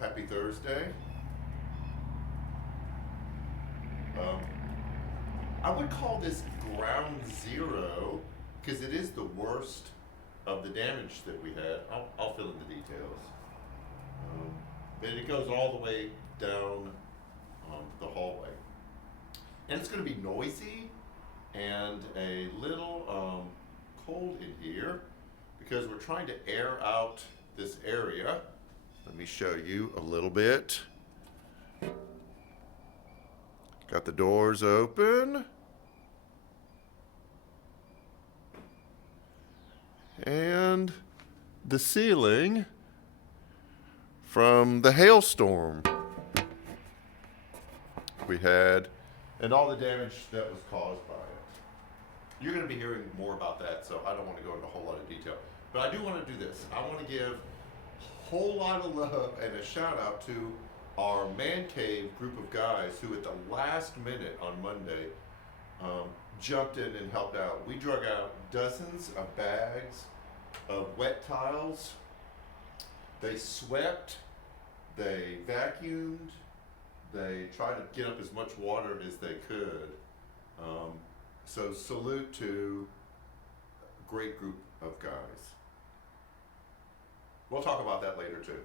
Happy Thursday. Um, I would call this ground zero because it is the worst of the damage that we had. I'll fill in the details. Um, but it goes all the way down the hallway. And it's going to be noisy and a little cold in here because we're trying to air out this area. Let me show you a little bit. Got the doors open. And the ceiling from the hailstorm we had and all the damage that was caused by it. You're going to be hearing more about that, so I don't want to go into a whole lot of detail. But I do want to do this. I want to give a whole lot of love and a shout out to our man cave group of guys who at the last minute on Monday jumped in and helped out. We drug out dozens of bags of wet tiles. They swept, they vacuumed, they tried to get up as much water as they could. So salute to a great group of guys. We'll talk about that later too.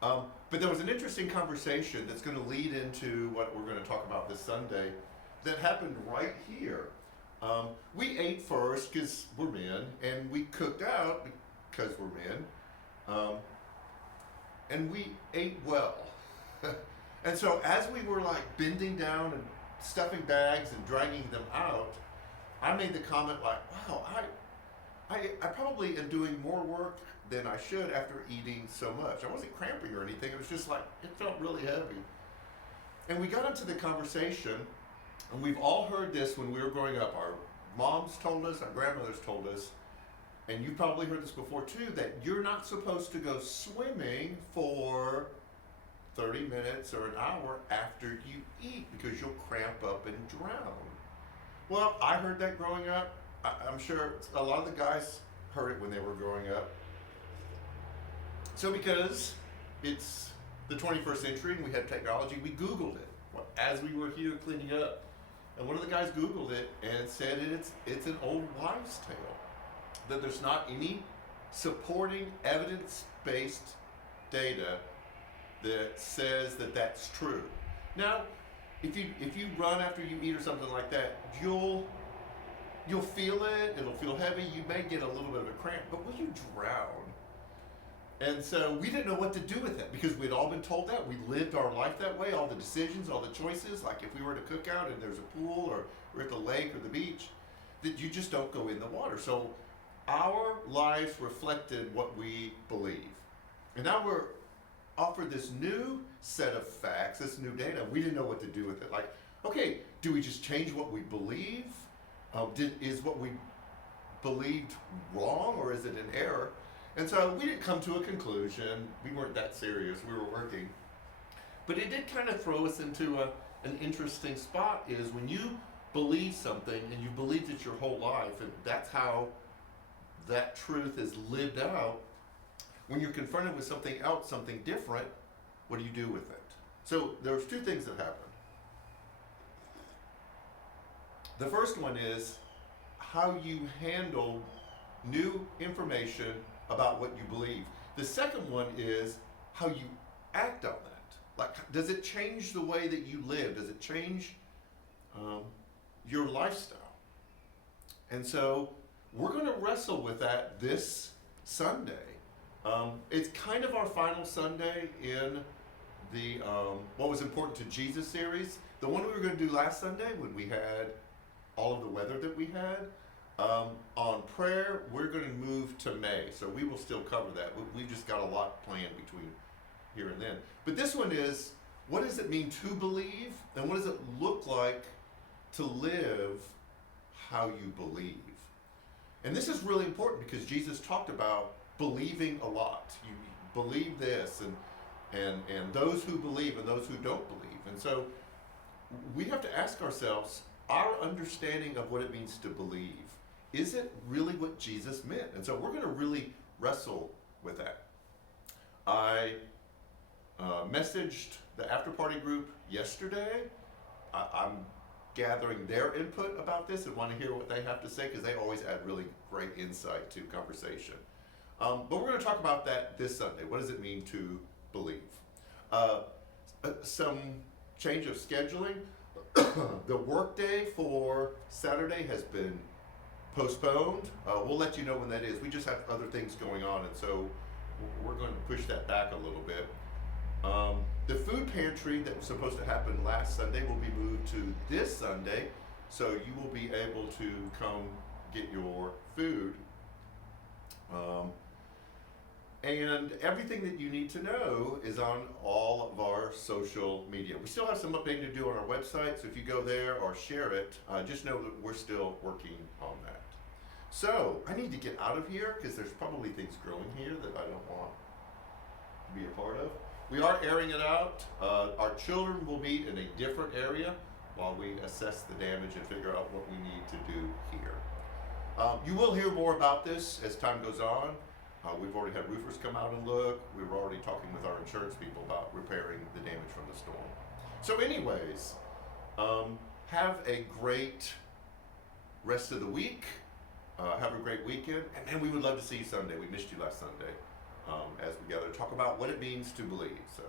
But there was an interesting conversation that's going to lead into what we're going to talk about this Sunday that happened right here. We ate first because we're men, and we cooked out because we're men, and we ate well. And so as we were like bending down and stuffing bags and dragging them out, I made the comment like, wow, I probably am doing more work than I should after eating so much. I wasn't cramping or anything. It was just like, it felt really heavy. And we got into the conversation, and we've all heard this when we were growing up. Our moms told us, our grandmothers told us, and you've probably heard this before too, that you're not supposed to go swimming for 30 minutes or an hour after you eat because you'll cramp up and drown. Well, I heard that growing up. I'm sure a lot of the guys heard it when they were growing up. So because it's the 21st century and we had technology, we Googled it as we were here cleaning up. And one of the guys Googled it and said it's an old wives' tale. That there's not any supporting evidence-based data that says that that's true. Now, if you run after you eat or something like that, you'll feel it. It'll feel heavy. You may get a little bit of a cramp, but will you drown? And so we didn't know what to do with it because we'd all been told that. We lived our life that way, all the decisions, all the choices. Like if we were to cook out and there's a pool or we're at the lake or the beach, that you just don't go in the water. So our lives reflected what we believe. And now we're offered this new set of facts, this new data. We didn't know what to do with it. Like, okay, do we just change what we believe? Is what we believed wrong or is it an error? And so we didn't come to a conclusion. We weren't that serious. We were working. But it did kind of throw us into an interesting spot is when you believe something and you believed it your whole life and that's how that truth is lived out, when you're confronted with something else, something different, what do you do with it? So there's two things that happen. The first one is how you handle new information about what you believe. The second one is how you act on that. Like, does it change the way that you live? Does it change your lifestyle? And so we're going to wrestle with that this Sunday. It's kind of our final Sunday in the What Was Important to Jesus series. The one we were going to do last Sunday when we had all of the weather that we had. On prayer, we're going to move to May, so we will still cover that. We've just got a lot planned between here and then. But this one is, what does it mean to believe, and what does it look like to live how you believe? And this is really important because Jesus talked about believing a lot. You believe this, and those who believe and those who don't believe. And so we have to ask ourselves, our understanding of what it means to believe, is it really what Jesus meant? And so we're going to really wrestle with that. messaged the after party group yesterday. I'm gathering their input about this and want to hear what they have to say because they always add really great insight to conversation. But we're going to talk about that this Sunday. What does it mean to believe? Some change of scheduling. The workday for Saturday has been postponed. We'll let you know when that is. We just have other things going on, and so we're going to push that back a little bit. The food pantry that was supposed to happen last Sunday will be moved to this Sunday, so you will be able to come get your food. And everything that you need to know is on all of our social media. We still have some updating to do on our website, so if you go there or share it, just know that we're still working on that. So, I need to get out of here because there's probably things growing here that I don't want to be a part of. We are airing it out. Our children will meet in a different area while we assess the damage and figure out what we need to do here. You will hear more about this as time goes on. We've already had roofers come out and look. We were already talking with our insurance people about repairing the damage from the storm. So anyways, have a great rest of the week. Have a great weekend. And man, we would love to see you Sunday. We missed you last Sunday as we gather to talk about what it means to believe. So